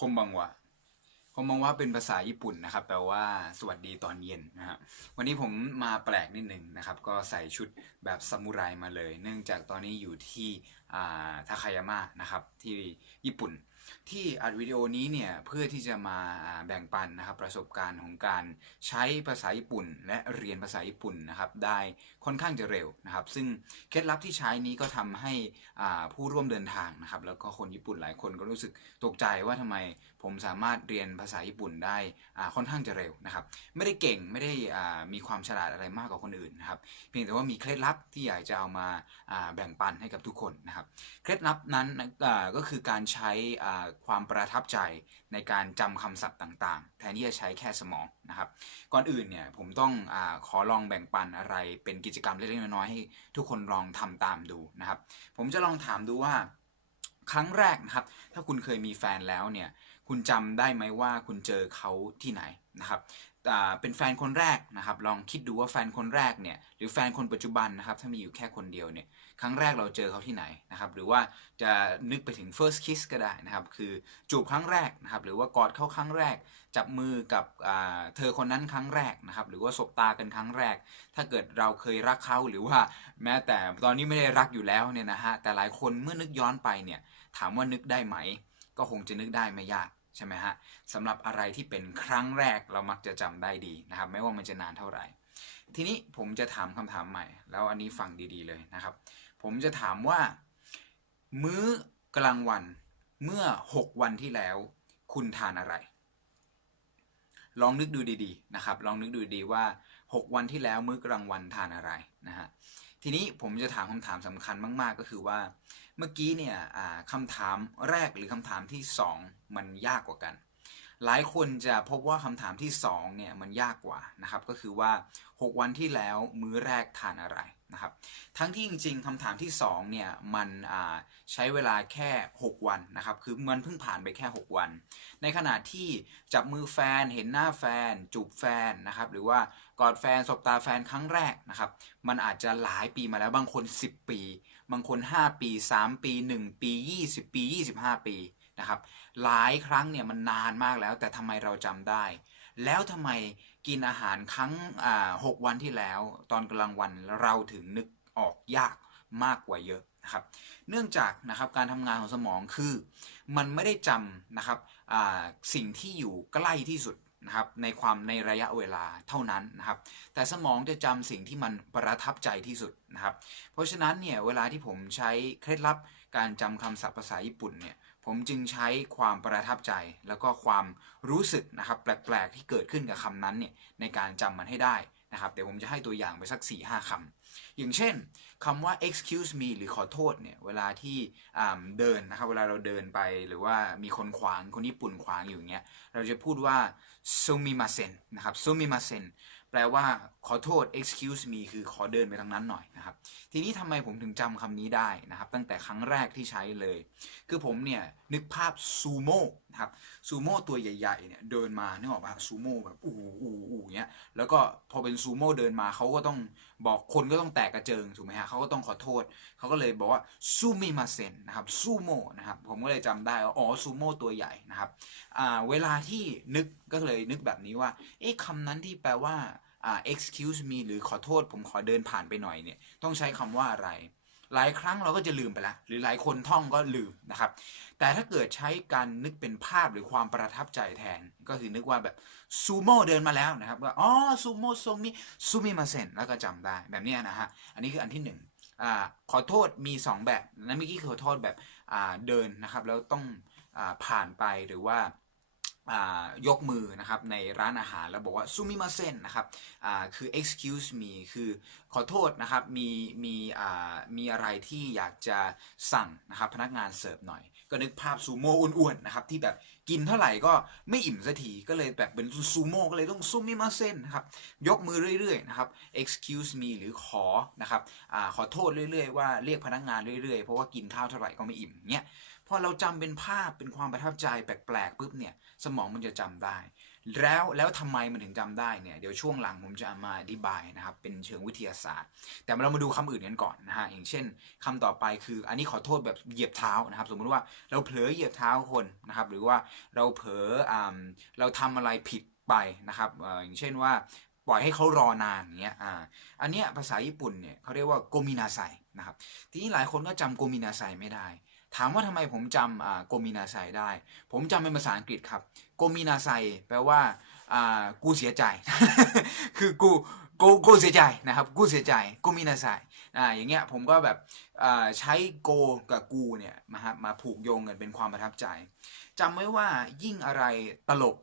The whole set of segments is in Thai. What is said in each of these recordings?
คมบังวะคมบังวะเป็นภาษาญี่ปุ่นนะครับ แปลว่าสวัสดีตอนเย็นนะครับวันนี้ผมมาแปลกนิดหนึ่งนะครับ ก็ใส่ชุดแบบซามูไรมาเลย เนื่องจากตอนนี้อยู่ที่ทาคายามะนะครับที่ญี่ปุ่น ที่อัดวิดีโอนี้เนี่ยเพื่อที่จะมาแบ่งปันนะครับประสบการณ์ของการใช้ภาษาญี่ปุ่น และเรียนภาษาญี่ปุ่นนะครับได้ค่อนข้างจะเร็วนะครับ ซึ่งเคล็ดลับที่ใช้นี้ก็ทำให้ผู้ร่วมเดินทางนะครับ แล้วก็คนญี่ปุ่นหลายคนก็รู้สึกตกใจว่าทำไมผมสามารถเรียนภาษาญี่ปุ่นได้ค่อนข้างจะเร็วนะครับ ไม่ได้เก่งไม่ได้มีความฉลาดอะไรมากกว่าคนอื่นนะครับ เพียงแต่ว่ามีเคล็ดลับที่อยากจะเอามาแบ่งปันให้กับทุกคนนะครับ เคล็ดลับนั้นก็คือการใช้ความประทับใจในการจำคำศัพท์ต่างๆ แทนที่จะใช้แค่สมองนะครับ ก่อนอื่นเนี่ยผมต้องอขอลองแบ่งปันอะไร เป็นกิจกรรมเล็กๆน้อยๆให้ทุกคนลองทำตามดูนะครับ ผมจะลองถามดูว่าครั้งแรกนะครับ ถ้าคุณเคยมีแฟนแล้วเนี่ย คุณจำได้ไหมว่าคุณเจอเขาที่ไหนนะครับอ่เป็นแฟนคนแรกนะครับลองคิดดูว่าแฟนคนแรกเนี่ยหรือแฟนคนปัจจุบันนะครับถ้ามีอยู่แค่คนเดียวเนี่ยครั้งแรกเราเจอเขาที่ไหนนะครับหรือว่าจะนึกไปถึง first kiss ก็ได้นะครับคือจูบครั้งแรกนะครับหรือว่ากอดเขาครั้งแรก จับมือกับเธอคนนั้นครั้งแรกนะครับหรือว่าสบตากันครั้งแรก ถ้าเกิดเราเคยรักเขาหรือว่าแม้แต่ตอนนี้ไม่ได้รักอยู่แล้วเนี่ยนะฮะแต่หลายคนเมื่อนึกย้อนไปเนี่ยถามว่านึกได้ไหม ก็คงจะนึกได้ไม่ยาก ใช่ไหมฮะสำหรับอะไรที่เป็นครั้งแรกเรามักจะจำได้ดีนะครับ ไม่ว่ามันจะนานเท่าไหร่ ทีนี้ผมจะถามคำถามใหม่ แล้วอันนี้ฟังดีๆเลยนะครับ ผมจะถามว่า มื้อกลางวันเมื่อ 6 วันที่แล้ว คุณทานอะไร ลองนึกดูดีๆนะครับ ลองนึกดูดีว่า 6 วันที่แล้วมื้อกลางวันทานอะไรนะฮะ ทีนี้ผมจะถามคำถามสำคัญมาก ๆ ก็คือว่า เมื่อกี้เนี่ยอ่าคำถามแรกหรือคำถามที่ 2 มันยากกว่ากัน หลายคนจะพบว่าคำถามที่2เนี่ยมันยากกว่านะครับ ก็คือว่า 6 วันที่แล้วมื้อแรกทานอะไร นะครับทั้งที่จริง ๆคำถามที่2เนี่ยมันใช้เวลาแค่ 6 วันนะครับคือมันเพิ่งผ่านไปแค่ 6 วัน ในขณะที่จับมือแฟนเห็นหน้าแฟน จูบแฟนนะครับหรือว่ากอดแฟนสบตาแฟนครั้งแรกนะครับมันอาจจะหลายปีมาแล้วบางคน 10 ปี บางคน 5 ปี 3 ปี 1 ปี 20 ปี 25 ปีนะครับหลายครั้งเนี่ยมันนานมากแล้วแต่ทำไมเราจำได้ แล้วทำไมกินอาหารครั้งหกวันที่แล้ว ตอนกลางวันเราถึงนึกออกยากมากกว่าเยอะนะครับ เนื่องจากนะครับการทำงานของสมองคือ มันไม่ได้จำนะครับสิ่งที่อยู่ใกล้ที่สุดนะครับในความในระยะเวลาเท่านั้นนะครับ แต่สมองจะจำสิ่งที่มันประทับใจที่สุดนะครับ เพราะฉะนั้นเนี่ยเวลาที่ผมใช้เคล็ดลับการจำคำศัพท์ภาษาญี่ปุ่นเนี่ย ผมจึงใช้ความประทับใจแล้วก็ความรู้สึกนะครับแปลกๆที่เกิดขึ้นกับคำนั้นเนี่ยในการจำมันให้ได้นะครับเดี๋ยวผมจะให้ตัวอย่างไปสัก 4-5หคำอย่างเช่นคำว่า excuse me หรือขอโทษเนี่ยเวลาที่เดินนะครับเวลาเราเดินไปหรือว่ามีคนขวางคนญี่ปุ่นขวางอยู่อย่างเงี้ยเราจะพูดว่า sumimasen นะครับ sumimasen แปลว่าขอโทษ excuse me คือขอเดินไปทางนั้นหน่อยนะครับ ทีนี้ทำไมผมถึงจำคำนี้ได้นะครับ ตั้งแต่ครั้งแรกที่ใช้เลย คือผมเนี่ยนึกภาพซูโม่ นะครับซูโม่ตัวใหญ่ๆเนี่ยเดินมานึกออกปะซูโม่แบบอู้อู้อู้เงี้ยแล้วก็พอเป็นซูโม่เดินมาเขาก็ต้องบอกคนก็ต้องแตกกระเจิงถูกไหมฮะเขาก็ต้องขอโทษเขาก็เลยบอกว่าซูมิมาเซนนะครับซูโม่นะครับผมก็เลยจำได้ว่าอ๋อซูโม่ตัวใหญ่นะครับอ่าเวลาที่นึกก็เลยนึกแบบนี้ว่าเอ๊ะคำนั้นที่แปลว่าอ่า excuse me หรือขอโทษผมขอเดินผ่านไปหน่อยเนี่ย ต้องใช้คำว่าอะไร หลายครั้งเราก็จะลืมไปละหรือหลายคนท่องก็ลืมนะครับ แต่ถ้าเกิดใช้การนึกเป็นภาพหรือความประทับใจแทน ก็คือนึกว่าแบบซูโม่เดินมาแล้วนะครับว่าอ๋อซูโม่ซูมิซูมิมาเซนแล้วก็จำได้แบบนี้นะฮะอันนี้คืออันที่หนึ่งอ่าขอโทษมี 2 แบบนั่นเมื่อกี้คือขอโทษแบบอ่าเดินนะครับ แล้วต้องอาผ่านไปหรือว่า ยกมือนะครับในร้านอาหารแล้วบอกว่าซูมิมาเซนนะครับคือ excuse me คือขอโทษนะครับมีมีมีอะไรที่อยากจะสั่งนะครับพนักงานเสิร์ฟหน่อย ก็นึกภาพซูโม่อ้วนๆนะครับที่แบบ กินเท่าไหร่ก็ไม่อิ่มสักทีก็เลยแบบเป็นซูโม่ก็เลยต้องซูมิมาเซนนะครับยกมือเรื่อยๆนะครับ excuse me หรือขอนะครับอขอโทษเรื่อยๆ ว่าเรียกพนักงานเรื่อยๆ เพราะว่ากินข้าวเท่าไหร่ก็ไม่อิ่มเนี้ยพอเราจำเป็นภาพเป็นความประทับใจแปลกๆปุ๊บเนี่ยสมองมันจะจำได้ แล้วแล้วทำไมมันถึงจำได้เนี่ยเดี๋ยวช่วงหลังผมจะมาอธิบายนะครับเป็นเชิงวิทยาศาสตร์ แต่เรามาดูคำอื่นกันก่อนนะฮะอย่างเช่นคำต่อไปคืออันนี้ขอโทษแบบเหยียบเท้านะครับ สมมุติว่าเราเผลอเหยียบเท้าคนนะครับหรือว่าเราเผลออ่าเราทำอะไรผิดไปนะครับออย่างเช่นว่าปล่อยให้เขารอนานอย่างเงี้ยอ่าอันเนี้ยภาษาญี่ปุ่นเนี่ยเขาเรียกว่าโกมินาไซนะครับ ทีนี้หลายคนก็จำโกมินาไซไม่ได้ ถามว่าทำไมผมจำอ่าโกมินาไซได้ ผมจำเป็นภาษาอังกฤษครับโกมินาไซแปลว่าอ่ากูเสียใจ คือกูกูกูเสียใจนะครับ กูเสียใจโกมินาไซ อ่าอย่างเงี้ยผมก็แบบอ่าใช้โกกับกูเนี่ยมาฮะมาผูกโยงกันเป็นความประทับใจจำไว้ว่ายิ่งอะไรตลก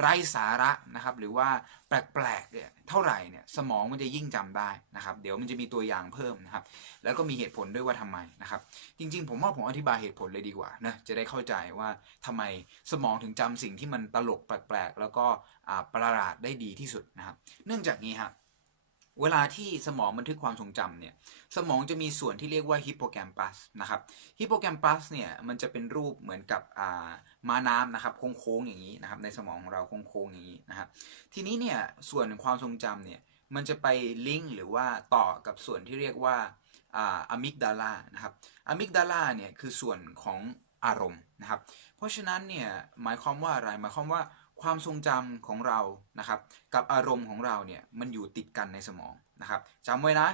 ไร้สาระนะครับหรือว่าแปลกๆเนี่ยเท่าไหร่เนี่ยสมองมันจะยิ่งจำได้นะครับ เดี๋ยวมันจะมีตัวอย่างเพิ่มนะครับ แล้วก็มีเหตุผลด้วยว่าทำไมนะครับ จริงๆ ผมว่าผมอธิบายเหตุผลเลยดีกว่านะจะได้เข้าใจว่าทำไมสมองถึงจำสิ่งที่มันตลกแปลกๆแล้วก็อ่าประหลาดได้ดีที่สุดนะครับ เนื่องจากนี้ฮะ เวลาที่สมองบันทึกความทรงจำเนี่ยสมองจะมีส่วนที่เรียกว่าฮิปโปแคมปัสนะครับฮิปโปแคมปัสเนี่ยมันจะเป็นรูปเหมือนกับอ่าม้าน้ำนะครับโค้งๆอย่างนี้นะครับในสมองของเราโค้งๆอย่างนี้นะครับทีนี้เนี่ยส่วนความทรงจำเนี่ยมันจะไปลิงก์หรือว่าต่อกับส่วนที่เรียกว่าอ่าอะมิกดาลานะครับอะมิกดาลาเนี่ยคือส่วนของอารมณ์นะครับเพราะฉะนั้นเนี่ยหมายความว่าอะไรหมายความว่า ความทรงจำของเรานะครับกับอารมณ์ของเราเนี่ยมันอยู่ติดกันในสมองนะครับจำไว้นะ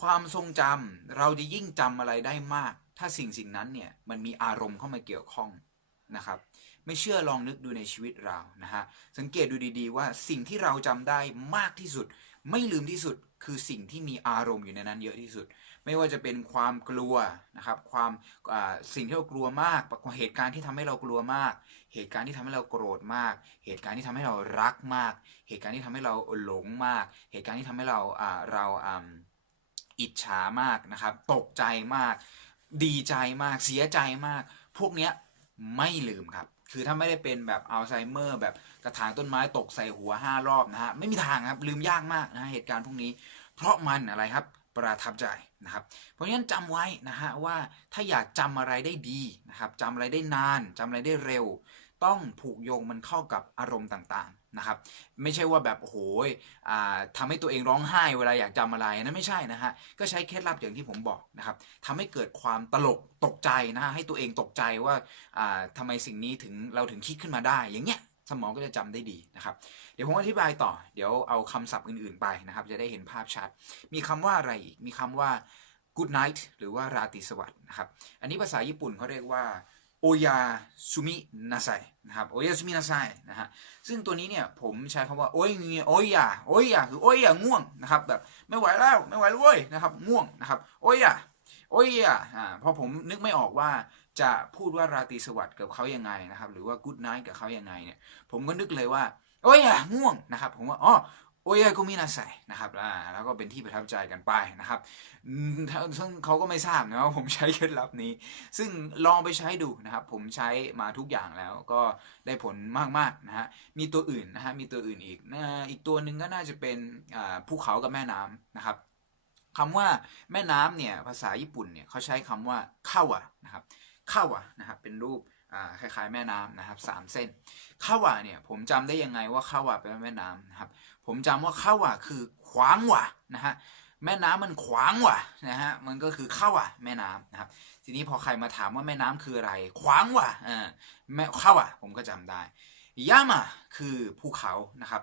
ความทรงจำเราจะยิ่งจำอะไรได้มาก ถ้าสิ่งสิ่งนั้นเนี่ยมันมีอารมณ์เข้ามาเกี่ยวข้องนะครับ ไม่เชื่อลองนึกดูในชีวิตเรานะฮะสังเกตดูดี ๆ ว่าสิ่งที่เราจำได้มากที่สุด ไม่ลืมที่สุดคือสิ่งที่มีอารมณ์อยู่ในนั้นเยอะที่สุด ไม่ว่าจะเป็นความกลัวนะครับความสิ่งที่เรากลัวมากเหตุการณ์ที่ทำให้เรากลัวมาก เหตุการณ์ที่ทำให้เราโกรธมาก เหตุการณ์ที่ทำให้เรารักมาก เหตุการณ์ที่ทำให้เราหลงมาก เหตุการณ์ที่ทำให้เราเราอิจฉามากนะครับ ตกใจมาก ดีใจมาก เสียใจมาก พวกเนี้ยไม่ลืมครับ คือถ้าไม่ได้เป็นแบบอัลไซเมอร์แบบกระถางต้นไม้ตกใส่หัวห้ารอบนะฮะไม่มีทางครับลืมยากมากนะฮะเหตุการณ์พวกนี้ เพราะมันอะไรครับประทับใจนะครับ เพราะฉะนั้นจำไว้นะฮะว่าถ้าอยากจำอะไรได้ดีนะครับจำอะไรได้นานจำอะไรได้เร็ว ต้องผูกโยงมันเข้ากับอารมณ์ต่างๆนะครับ ไม่ใช่ว่าแบบโอ้โหยทำให้ตัวเองร้องไห้เวลาอยากจำอะไรนั่นไม่ใช่นะฮะก็ใช้เคล็ดลับอย่างที่ผมบอกนะครับทำให้เกิดความตลกตกใจนะฮะให้ตัวเองตกใจว่าทำไมสิ่งนี้ถึงเราถึงคิดขึ้นมาได้อย่างเงี้ยสมองก็จะจำได้ดีนะครับ เดี๋ยวผมอธิบายต่อ เดี๋ยวเอาคำศัพท์อื่นๆไปนะครับ จะได้เห็นภาพชัด มีคำว่าอะไรอีก มีคำว่า good night หรือว่าราตรีสวัสดิ์นะครับ อันนี้ภาษาญี่ปุ่นเขาเรียกว่า ยาซุมินาไซนะครับโอยาซุมินาไซนะฮะซึ่งตัวนี้เนี่ยผมใช้คำว่าโอ้ยโอ้ยอยาโอ้ยอย่าคือโอ้ยอย่าง่วงนะครับแบบไม่ไหวแล้วไม่ไหวแล้วเว้ยนะครับง่วงนะครับโอ้ยอย่าโอ้ยอย่าอ่าเพราะผมนึกไม่ออกว่าจะพูดว่าราตรีสวัสดิ์กับเขายังไงนะครับ หรือว่า good night กับเขายังไงเนี่ย ผมก็นึกเลยว่า โอ้ยอย่าง่วงนะครับ ผมว่า อ๋อ โอ้ยกูมีนาใส่นะครับอ่าแล้วก็เป็นที่ประทับใจกันไปนะครับ ซึ่งเขาก็ไม่ทราบนะว่าผมใช้เคล็ดลับนี้ ซึ่งลองไปใช้ดูนะครับ ผมใช้มาทุกอย่างแล้วก็ได้ผลมากๆนะฮะ มีตัวอื่นนะฮะ มีตัวอื่นอีกนะอีกตัวหนึ่งก็น่าจะเป็นภูเขากับแม่น้ำนะครับคำว่าแม่น้ำเนี่ยภาษาญี่ปุ่นเนี่ยเขาใช้คำว่าข้าวะนะครับข้าวะนะครับเป็นรูป คล้ายๆแม่น้ำนะครับสามเส้นข้าวะเนี่ยผมจำได้ยังไงว่าข้าวะเป็นแม่น้ำนะครับผมจำว่าข้าวะคือขวางวะนะฮะแม่น้ำมันขวางวะนะฮะมันก็คือข้าวะแม่น้ำนะครับทีนี้พอใครมาถามว่าแม่น้ำคืออะไร ขวางวะออแม่ข้าวะผมก็จำได้ยามาคือภูเขานะครับ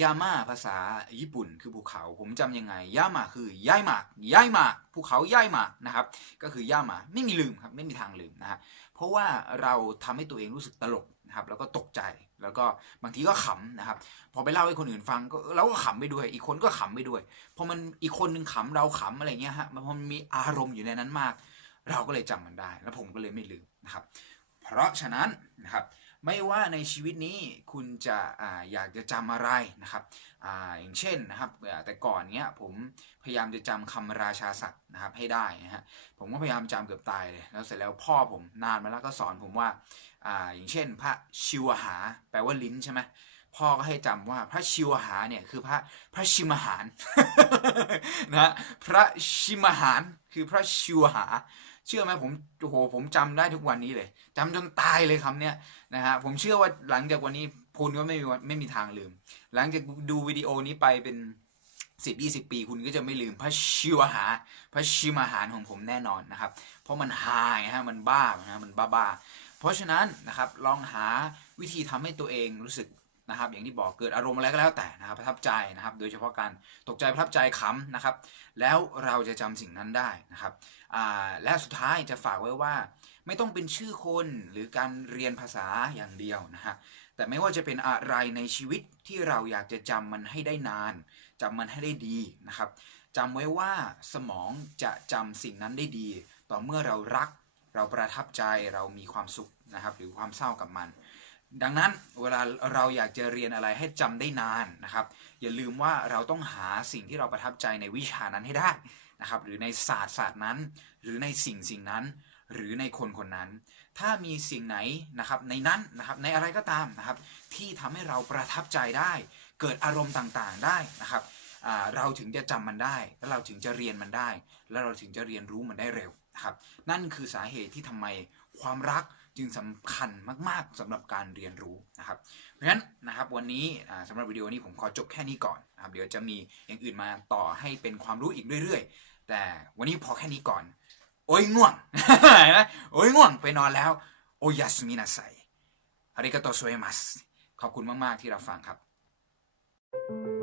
ยามาภาษาญี่ปุ่นคือภูเขา ผมจำยังไงยามาคือย่ายมากย่ายมากภูเขาย่ายมากนะครับ ก็คือย่ามาไม่มีลืมครับไม่มีทางลืมนะฮะ เพราะว่าเราทำให้ตัวเองรู้สึกตลกนะครับ แล้วก็ตกใจแล้วก็บางทีก็ขำนะครับ พอไปเล่าให้คนอื่นฟังก็เราก็ขำไปด้วย อีกคนก็ขำไปด้วยพอมันอีกคนนึงขำเราขำอะไรเงี้ยฮะมันพอมันมีอารมณ์อยู่ในนั้นมาก เราก็เลยจำมันได้ แล้วผมก็เลยไม่ลืมนะครับ เพราะฉะนั้นนะครับ ไม่ว่าในชีวิตนี้คุณจะออยากจะจำอะไรนะครับออย่างเช่นนะครับแต่ก่อนเนี้ยผมพยายามจะจำคำราชาศัพท์นะครับให้ได้นะฮะผมก็พยายามจำเกือบตายเลยแล้วเสร็จแล้วพ่อผมนานมาแล้วก็สอนผมว่าออย่างเช่น พระชิวหา แปลว่าลิ้นใช่ไหมพ่อก็ให้จำว่าพระชิวหาเนี่ยคือพระพระชิมหารนะฮะพระชิมหารคือพระชิวหา เชื่อไหมผมโอ้โหผมจำได้ทุกวันนี้เลยจำจนตายเลยคำเนี้ยนะฮะผมเชื่อว่าหลังจากวันนี้คุณก็ไม่มีวันไม่มีทางลืม หลังจากดูวิดีโอนี้ไปเป็นสิบยี่สิบปีคุณก็จะไม่ลืมพระชิวหาพระชิมอาหารของผมแน่นอนนะครับ เพราะมันฮาไงฮะมันบ้านะฮะมันบ้าบ้าๆเพราะฉะนั้นนะครับลองหาวิธีทำให้ตัวเองรู้สึก นะครับ อย่างที่บอกเกิดอารมณ์อะไรก็แล้วแต่นะครับประทับใจนะครับ โดยเฉพาะการตกใจประทับใจขำนะครับ แล้วเราจะจำสิ่งนั้นได้นะครับและสุดท้ายจะฝากไว้ว่า ไม่ต้องเป็นชื่อคนหรือการเรียนภาษาอย่างเดียวนะฮะแต่ไม่ว่าจะเป็นอะไรในชีวิตที่เราอยากจะจำมันให้ได้นานจำมันให้ได้ดีนะครับจำไว้ว่าสมองจะจำสิ่งนั้นได้ดี ต่อเมื่อเรารักเราประทับใจเรามีความสุขนะครับ หรือความเศร้ากับมัน ดังนั้นเวลาเราอยากจะเรียนอะไรให้จำได้นานนะครับ อย่าลืมว่าเราต้องหาสิ่งที่เราประทับใจในวิชานั้นให้ได้นะครับหรือในศาสตร์ศาสตร์นั้น หรือในสิ่งสิ่งนั้น หรือในคนคนนั้น ถ้ามีสิ่งไหนนะครับในนั้นนะครับในอะไรก็ตามนะครับ ที่ทำให้เราประทับใจได้ เกิดอารมณ์ต่างๆได้นะครับเราถึงจะจำมันได้ แล้วเราถึงจะเรียนมันได้ แล้วเราถึงจะเรียนรู้มันได้เร็วนะครับ นั่นคือสาเหตุที่ทำไมความรัก จึงสำคัญมากๆสำหรับการเรียนรู้นะครับ เพราะฉะนั้นนะครับวันนี้อ่าสำหรับวิดีโอนี้ผมขอจบแค่นี้ก่อนนะครับเดี๋ยวจะมีอย่างอื่นมาต่อให้เป็นความรู้อีกเรื่อยๆ แต่วันนี้พอแค่นี้ก่อน โอ้ยง่วงโอ้ยง่วงไปนอนแล้ว โอยาสมินาไซอาริกาโตโซเอมัสขอบคุณมากๆที่รับฟังครับ